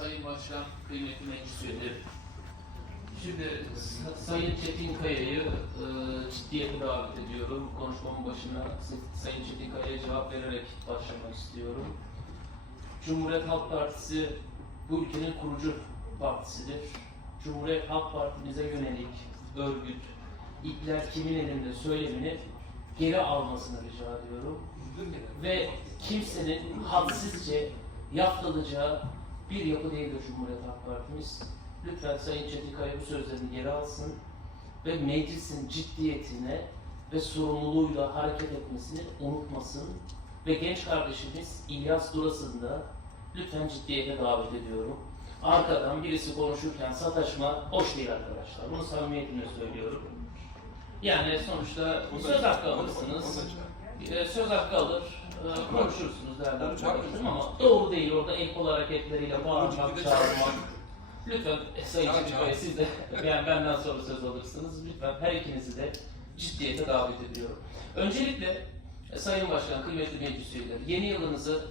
Sayın Başkan, kıymetli meclis üyeleri. Şimdi Sa- Sayın Çetin Kaya'yı e, ciddiyete davet ediyorum. Konuşmamın başına Sayın Çetin Kaya'ya cevap vererek başlamak istiyorum. Cumhuriyet Halk Partisi bu ülkenin kurucu partisidir. Cumhuriyet Halk Partimize yönelik örgüt, ipler kimin elinde söylemini geri almasını rica ediyorum ve kimsenin hadsizce yaftalacağı bir yapı değildir Cumhuriyet Halk Partimiz. Lütfen Sayın Çetinkaya bu sözlerini geri alsın ve meclisin ciddiyetine ve sorumluluğuyla hareket etmesini unutmasın. Ve genç kardeşimiz İlyas Duras'ın da lütfen ciddiyete davet ediyorum. Arkadan birisi konuşurken sataşma hoş değil arkadaşlar. Bunu samimiyetimle söylüyorum. Yani sonuçta söz hakkı alırsınız. Ee, söz hakkı alır, e, konuşursunuz değerli arkadaşlarım ama doğru değil orada el kol hareketleriyle bağırmak, çağırmak. Lütfen e, Sayın Çetin. Bey siz de yani benden sonra söz alırsınız. Lütfen her ikinizi de ciddiyete davet ediyorum. Öncelikle e, Sayın Başkan, kıymetli meclis üyeleri, yeni yılınızı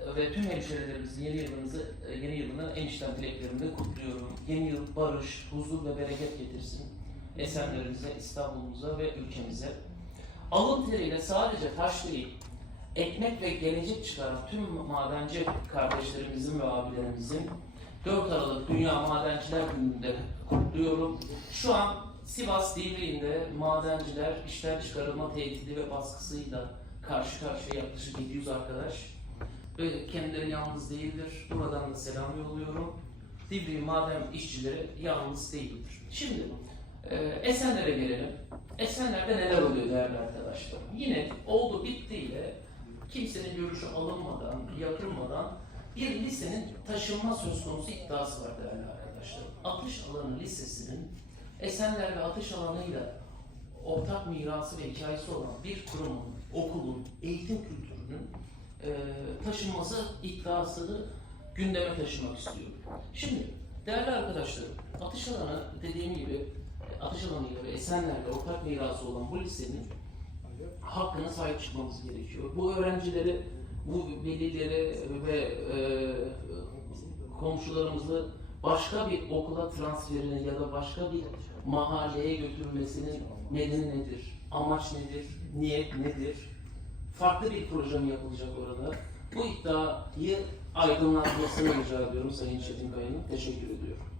e, ve tüm hemşehrilerimizin yeni yılınızı, e, yeni yılını en içten dileklerimle kutluyorum. Yeni yıl barış, huzur ve bereket getirsin Esenlerimize, İstanbul'umuza ve ülkemize. Alın teriyle sadece taş değil, ekmek ve gelecek çıkaran tüm madenci kardeşlerimizin ve abilerimizin 4 Aralık Dünya Madenciler Günü'nde kutluyorum. Şu an Sivas Divriği'nde madenciler işten çıkarılma tehdidi ve baskısıyla karşı karşıya yaklaşık 700 arkadaş ve kendileri yalnız değildir. Buradan da selam yolluyorum. Divriği maden işçileri yalnız değildir. Şimdi e, Esenler'e gelelim. Esenler'de neler oluyor değerli arkadaşlar? Yine oldu bittiyle kimsenin görüşü alınmadan, yapılmadan bir lisenin taşınma söz konusu iddiası var değerli arkadaşlar. Atış alanı lisesinin Esenler ve atış alanıyla ortak mirası ve hikayesi olan bir kurumun, okulun, eğitim kültürünün e, taşınması iddiasını gündeme taşımak istiyorum. Şimdi değerli arkadaşlarım, atış alanı dediğim gibi atış alanıyla ve Esenler'le ortak mirası olan bu lisenin hakkına sahip çıkmamız gerekiyor. Bu öğrencileri, bu velileri ve e, komşularımızı başka bir okula transferini ya da başka bir mahalleye götürmesinin nedeni nedir? Amaç nedir? Niyet nedir? Farklı bir proje mi yapılacak orada? Bu iddiayı aydınlatmasını rica ediyorum Sayın Çetinkaya'nın. Teşekkür ediyorum.